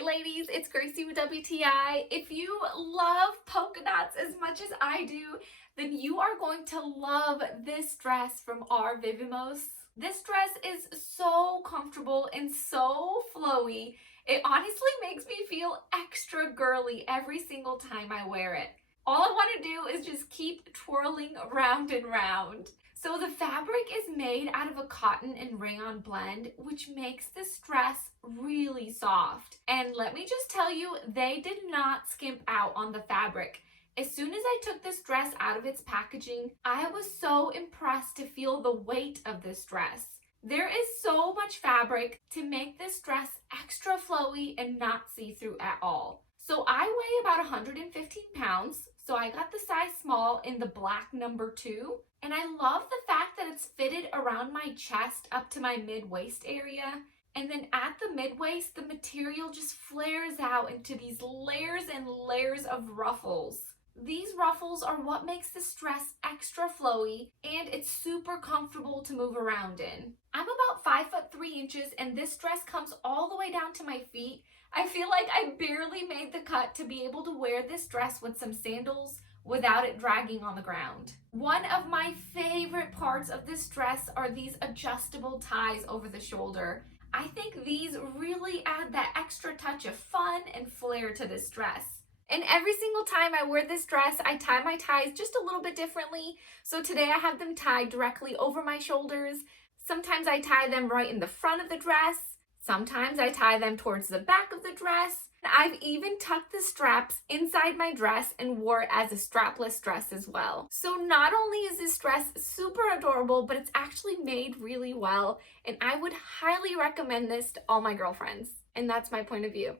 Hey ladies, it's Gracie with WTI. If you love polka dots as much as I do, then you are going to love this dress from R.Vivimos. This dress is so comfortable and so flowy. It honestly makes me feel extra girly every single time I wear it. All I want to do is just keep twirling round and round. So the fabric is made out of a cotton and rayon blend, which makes this dress really soft. And let me just tell you, they did not skimp out on the fabric. As soon as I took this dress out of its packaging, I was so impressed to feel the weight of this dress. There is so much fabric to make this dress extra flowy and not see-through at all. So I weigh about 115 pounds, so I got the size small in the black number 2. And I love the fact that it's fitted around my chest up to my mid-waist area. And then at the mid-waist, the material just flares out into these layers and layers of ruffles. These ruffles are what makes this dress extra flowy, and it's super comfortable to move around in. I'm about 5'3" and this dress comes all the way down to my feet. I feel like I barely made the cut to be able to wear this dress with some sandals without it dragging on the ground. One of my favorite parts of this dress are these adjustable ties over the shoulder. I think these really add that extra touch of fun and flair to this dress. And every single time I wear this dress, I tie my ties just a little bit differently. So today I have them tied directly over my shoulders. Sometimes I tie them right in the front of the dress. Sometimes I tie them towards the back of the dress. I've even tucked the straps inside my dress and wore it as a strapless dress as well. So not only is this dress super adorable, but it's actually made really well. And I would highly recommend this to all my girlfriends. And that's my point of view.